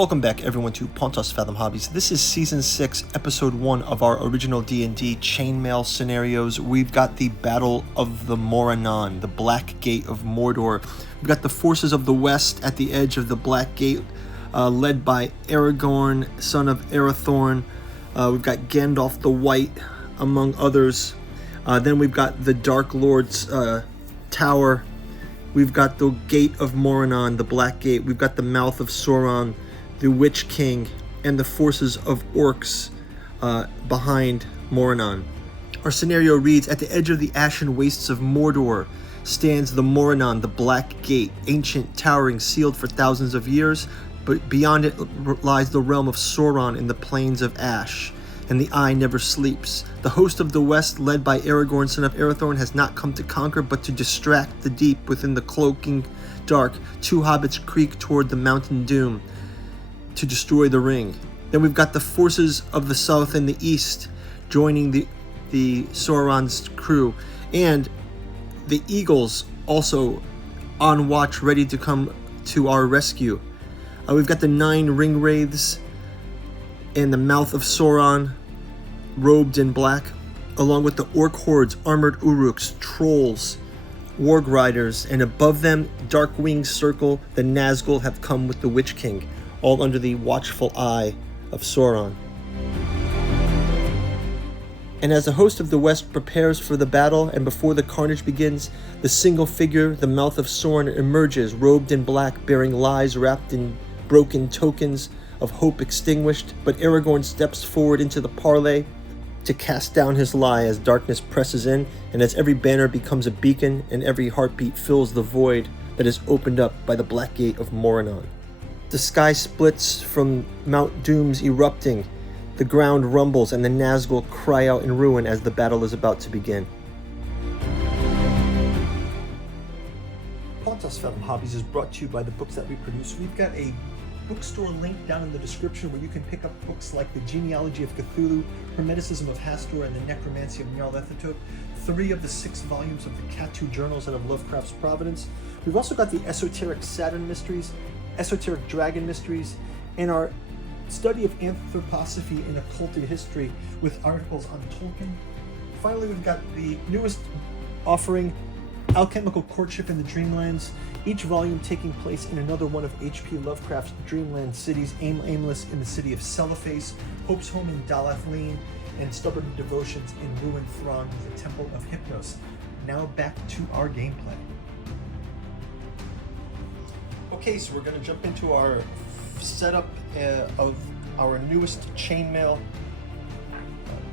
Welcome back everyone to Pontos Fathom Hobbies. This is Season 6, Episode 1 of our original D&D Chainmail scenarios. We've got the Battle of the Morannon, the Black Gate of Mordor. We've got the forces of the West at the edge of the Black Gate, led by Aragorn, son of Arathorn. We've got Gandalf the White, among others. Then we've got the Dark Lord's Tower. We've got the Gate of Morannon, the Black Gate. We've got the Mouth of Sauron, the Witch King, and the forces of orcs behind Morannon. Our scenario reads, at the edge of the ashen wastes of Mordor stands the Morannon, the Black Gate, ancient, towering, sealed for thousands of years, but beyond it lies the realm of Sauron in the plains of ash, and the eye never sleeps. The host of the West, led by Aragorn, son of Arathorn, has not come to conquer, but to distract the deep within the cloaking dark. Two hobbits creak toward the mountain doom to destroy the ring. Then we've got the forces of the South and the East joining the Sauron's crew, and the Eagles also on watch, ready to come to our rescue. We've got the 9 ring wraiths and the Mouth of Sauron, robed in black, along with the orc hordes, armored uruks, trolls, warg riders, and above them, dark wings circle the Nazgul have come with the Witch King, all under the watchful eye of Sauron. And as the host of the West prepares for the battle, and before the carnage begins, the single figure, the Mouth of Sauron, emerges, robed in black, bearing lies wrapped in broken tokens of hope extinguished. But Aragorn steps forward into the parley to cast down his lie as darkness presses in, and as every banner becomes a beacon, and every heartbeat fills the void that is opened up by the Black Gate of Morannon. The sky splits from Mount Doom's erupting, the ground rumbles, and the Nazgul cry out in ruin as the battle is about to begin. Pontos Fathom Hobbies is brought to you by the books that we produce. We've got a bookstore link down in the description where you can pick up books like The Genealogy of Cthulhu, Hermeticism of Hastur, and The Necromancy of Nyarlathotep, 3 of the 6 volumes of the Catu Journals and of Lovecraft's Providence. We've also got the Esoteric Saturn Mysteries, Esoteric Dragon Mysteries, and our study of anthroposophy and occulted history with articles on Tolkien. Finally, we've got the newest offering, Alchemical Courtship in the Dreamlands, each volume taking place in another one of H.P. Lovecraft's dreamland cities, Aimless in the city of Cellophase, Hope's Home in Dalathleen, and Stubborn Devotions in Ruined Throng, the Temple of Hypnos. Now back to our gameplay. Okay, so we're going to jump into our setup of our newest Chainmail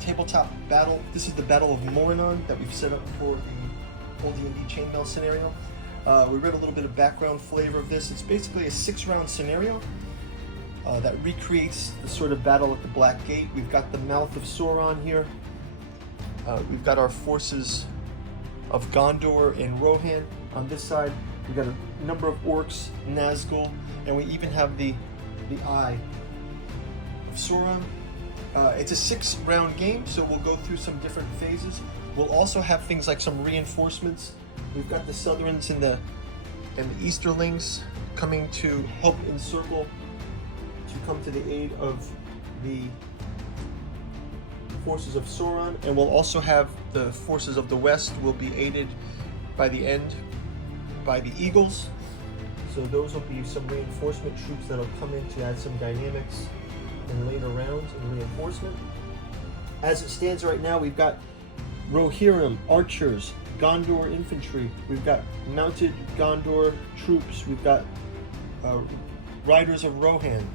tabletop battle. This is the Battle of Morannon that we've set up for the OD&D Chainmail scenario. We read a little bit of background flavor of this. It's basically a 6-round scenario that recreates the sort of battle at the Black Gate. We've got the Mouth of Sauron here. We've got our forces of Gondor and Rohan on this side. We've got a number of orcs, Nazgul, and we even have the Eye of Sauron. It's a 6-round game, so we'll go through some different phases. We'll also have things like some reinforcements. We've got the Southrons and the Easterlings coming to help encircle, to come to the aid of the forces of Sauron, and we'll also have the forces of the West will be aided by the end by the Eagles. So those will be some reinforcement troops that'll come in to add some dynamics in later rounds and reinforcement. As it stands right now, we've got Rohirrim archers, Gondor infantry, we've got mounted Gondor troops, we've got riders of Rohan.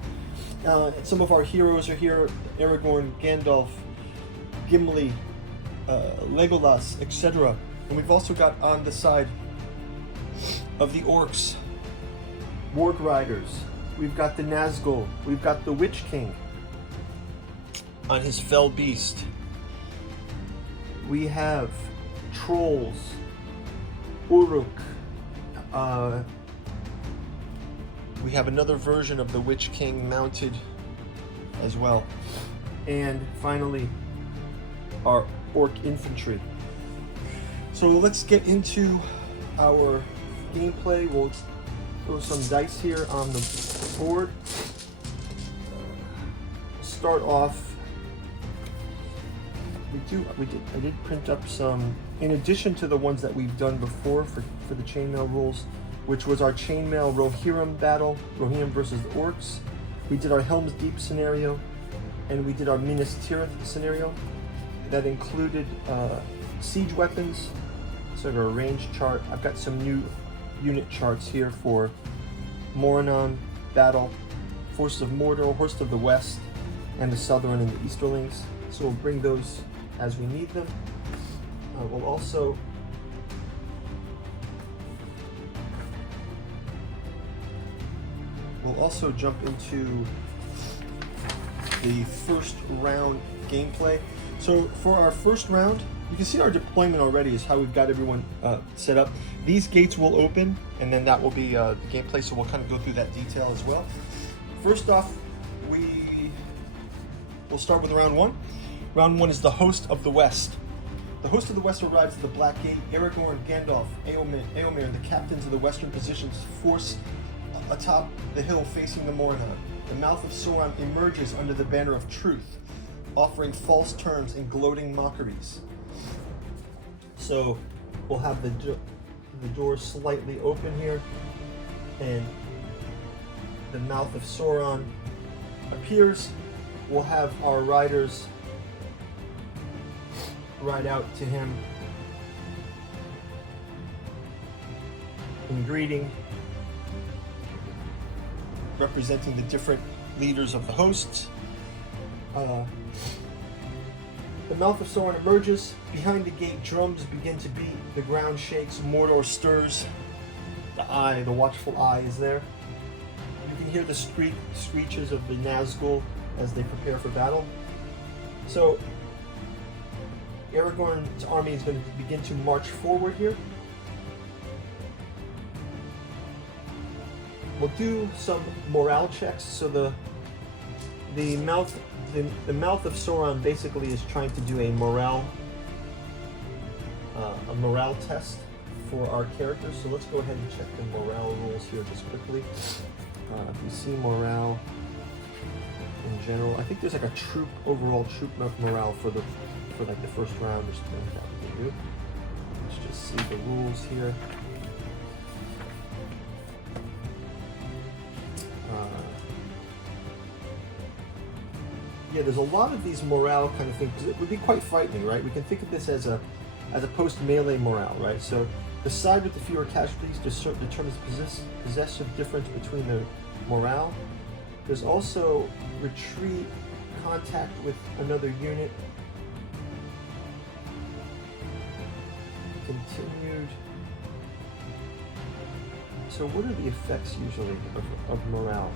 Some of our heroes are here: Aragorn, Gandalf, Gimli, Legolas, etc. And we've also got on the side of the orcs, warg riders. We've got the Nazgul. We've got the Witch King on his fell beast. We have trolls, uruk. We have another version of the Witch King mounted as well. And finally, our orc infantry. So let's get into our gameplay. We'll throw some dice here on the board. start off. I did print up some, in addition to the ones that we've done before for the chainmail rules, which was our chainmail Rohirrim battle, Rohirrim versus the orcs. We did our Helm's Deep scenario, and we did our Minas Tirith scenario. That included siege weapons, sort of a range chart. I've got some new unit charts here for Morannon battle, Forces of Mordor, Horst of the West, and the Southern and the Easterlings. So we'll bring those as we need them. We'll also jump into the first round gameplay. So for our first round, you can see our deployment already is how we've got everyone set up. These gates will open, and then that will be the gameplay, so we'll kind of go through that detail as well. First off, we'll start with round one. Round one is the Host of the West. The Host of the West arrives at the Black Gate. Aragorn, Gandalf, Eomer, and the captains of the western positions force atop the hill facing the Morannon. The mouth of Sauron emerges under the banner of truth, offering false terms and gloating mockeries. So we'll have the door slightly open here, and the mouth of Sauron appears. We'll have our riders ride out to him in greeting, representing the different leaders of the hosts. The mouth of Sauron emerges. Behind the gate, drums begin to beat. The ground shakes. Mordor stirs. The watchful eye is there. You can hear the screeches of the Nazgul as they prepare for battle. So Aragorn's army is going to begin to march forward here. We'll do some morale checks. So the mouth of Sauron basically is trying to do a morale test for our characters. So let's go ahead and check the morale rules here just quickly. You see morale in general. I think there's like a overall troop morale for like the first round or something like that we can do. Let's just see the rules here. Yeah, there's a lot of these morale kind of things. It would be quite frightening, right? We can think of this as a post-melee morale, right? So the side with the fewer casualties determines the possessive difference between the morale. There's also retreat, contact with another unit, continued. So what are the effects usually of morale?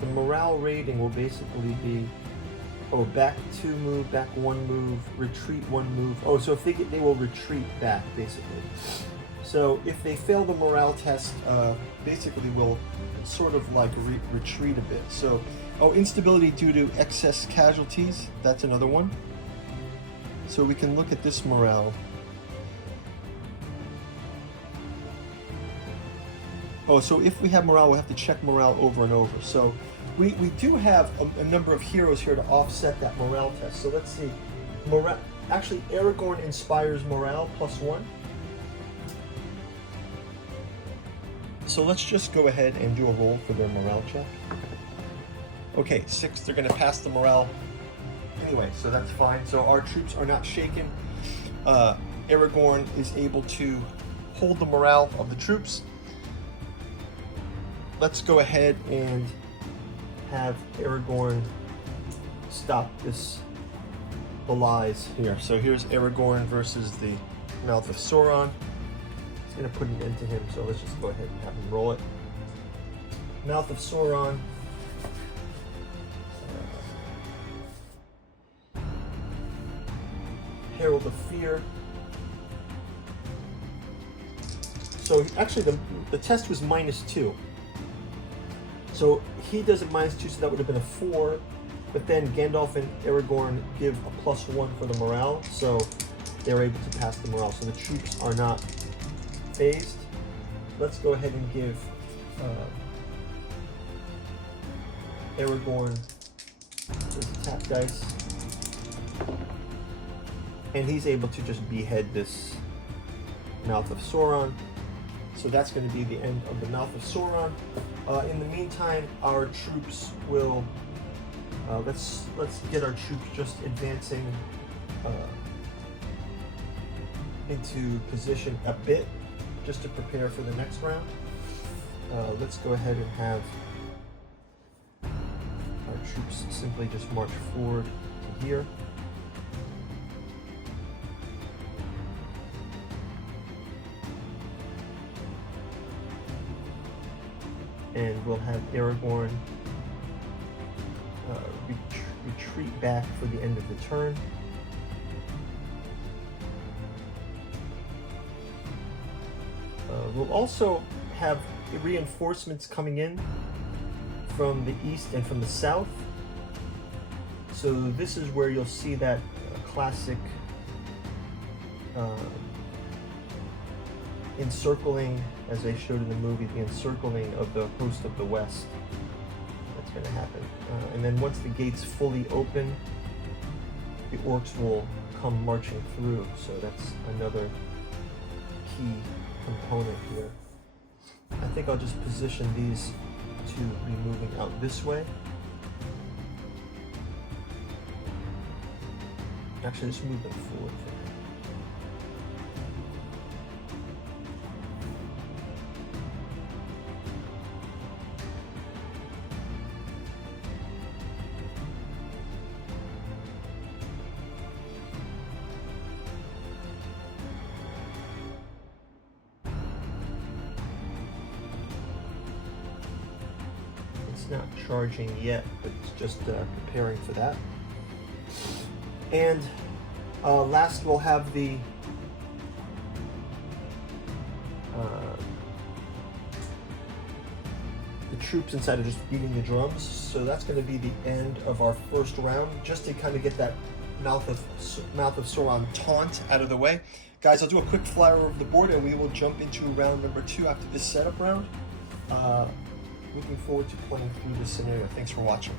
The morale rating will basically be, back 2 move, back 1 move, retreat 1 move. So if they will retreat back, basically. So if they fail the morale test, basically will sort of like retreat a bit. So, instability due to excess casualties, that's another one. So we can look at this morale. So if we have morale, we'll have to check morale over and over. So we do have a number of heroes here to offset that morale test. So let's see. Actually, Aragorn inspires morale +1. So let's just go ahead and do a roll for their morale check. Okay, 6, they're going to pass the morale anyway, so that's fine. So our troops are not shaken. Aragorn is able to hold the morale of the troops. Let's go ahead and have Aragorn stop the lies here. So here's Aragorn versus the mouth of Sauron. It's going to put an end to him, so let's just go ahead and have him roll it. Mouth of Sauron. Herald of Fear. So actually the test was -2. So he does it -2, so that would have been a 4. But then Gandalf and Aragorn give a +1 for the morale, so they're able to pass the morale. So the troops are not phased. Let's go ahead and give Aragorn with tap dice, and he's able to just behead this Mouth of Sauron. So that's going to be the end of the Mouth of Sauron. In the meantime, our troops will let's get our troops just advancing into position a bit, just to prepare for the next round. Let's go ahead and have our troops simply just march forward to here. And we'll have Aragorn retreat back for the end of the turn. We'll also have reinforcements coming in from the east and from the south. So this is where you'll see that classic encircling, as they showed in the movie, the encircling of the host of the west. That's going to happen. And then once the gates fully open, the orcs will come marching through. So that's another key component here. I think I'll just position these to be moving out this way. Actually, just move them forward. Not charging yet, but it's just preparing for that. And last, we'll have the troops inside are just beating the drums. So that's going to be the end of our first round, just to kind of get that Mouth of Sauron taunt out of the way. Guys, I'll do a quick flyer over the board and we will jump into round number 2 after this setup round. Looking forward to playing through this scenario. Thanks for watching.